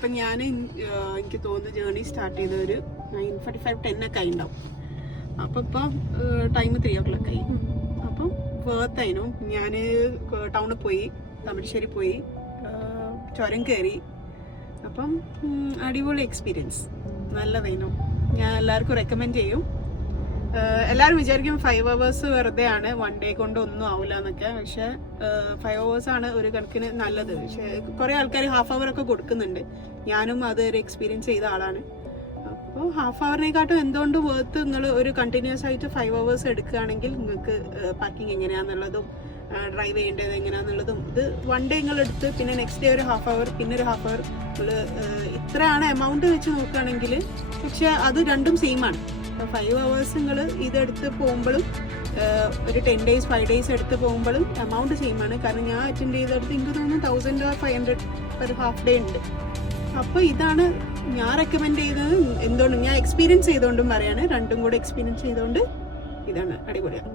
അപ്പം എനിക്ക് തോന്നുന്നു ജേർണി സ്റ്റാർട്ട് ചെയ്ത ഒരു 9:45-10 ഒക്കെ ആയിട്ടുണ്ടാവും. അപ്പം ഇപ്പം ടൈം 3 o'clock ആയി. അപ്പം വേർത്തായിരുന്നു. ഞാൻ ടൗണിൽ പോയി, തമിഴ്ശ്ശേരി പോയി, ചുരം കയറി. അപ്പം അടിപൊളി എക്സ്പീരിയൻസ്, നല്ലതായിരുന്നു. ഞാൻ എല്ലാവർക്കും റെക്കമെൻഡ് ചെയ്യും. എല്ലാവരും വിചാരിക്കും 5 hours വെറുതെ ആണ്, 1 day കൊണ്ട് ഒന്നും ആവില്ല എന്നൊക്കെ. പക്ഷെ 5 hours ആണ് ഒരു കണക്കിന് നല്ലത്. പക്ഷെ കുറേ ആൾക്കാർ ഹാഫ് അവർ ഒക്കെ കൊടുക്കുന്നുണ്ട്. ഞാനും അത് ഒരു എക്സ്പീരിയൻസ് ചെയ്ത ആളാണ്. അപ്പോൾ ഹാഫ് അവറിനെക്കാട്ടും എന്തുകൊണ്ട് വേർത്ത് നിങ്ങൾ ഒരു കണ്ടിന്യൂസ് ആയിട്ട് 5 hours എടുക്കുകയാണെങ്കിൽ നിങ്ങൾക്ക് പാർക്കിംഗ് എങ്ങനെയാണെന്നുള്ളതും ഡ്രൈവ് ചെയ്യേണ്ടത് എങ്ങനെയാണെന്നുള്ളതും ഇത് 1 day നിങ്ങളെടുത്ത് പിന്നെ നെക്സ്റ്റ് ഡേ ഒരു ഹാഫ് അവർ പിന്നെ ഒരു ഹാഫ് അവർ ഇത്രയാണ് എമൗണ്ട് വെച്ച് നോക്കുകയാണെങ്കിൽ. പക്ഷെ അത് രണ്ടും സെയിം ആണ്. 5 hours നിങ്ങൾ ഇതെടുത്ത് പോകുമ്പോഴും ഒരു 10 days 5 days എടുത്ത് പോകുമ്പോഴും എമൗണ്ട് സെയിം ആണ്. കാരണം ഞാൻ അറ്റൻഡ് ചെയ്തെടുത്ത് എനിക്ക് തോന്നുന്നു 1000 or 500 ഒരു ഹാഫ് ഡേ ഉണ്ട്. അപ്പോൾ ഇതാണ് ഞാൻ റെക്കമെൻഡ് ചെയ്തത്. എന്തുകൊണ്ടും ഞാൻ എക്സ്പീരിയൻസ് ചെയ്തുകൊണ്ടും പറയാണ്, രണ്ടും കൂടെ എക്സ്പീരിയൻസ് ചെയ്തുകൊണ്ട് ഇതാണ് അടിപൊളിയാണ്.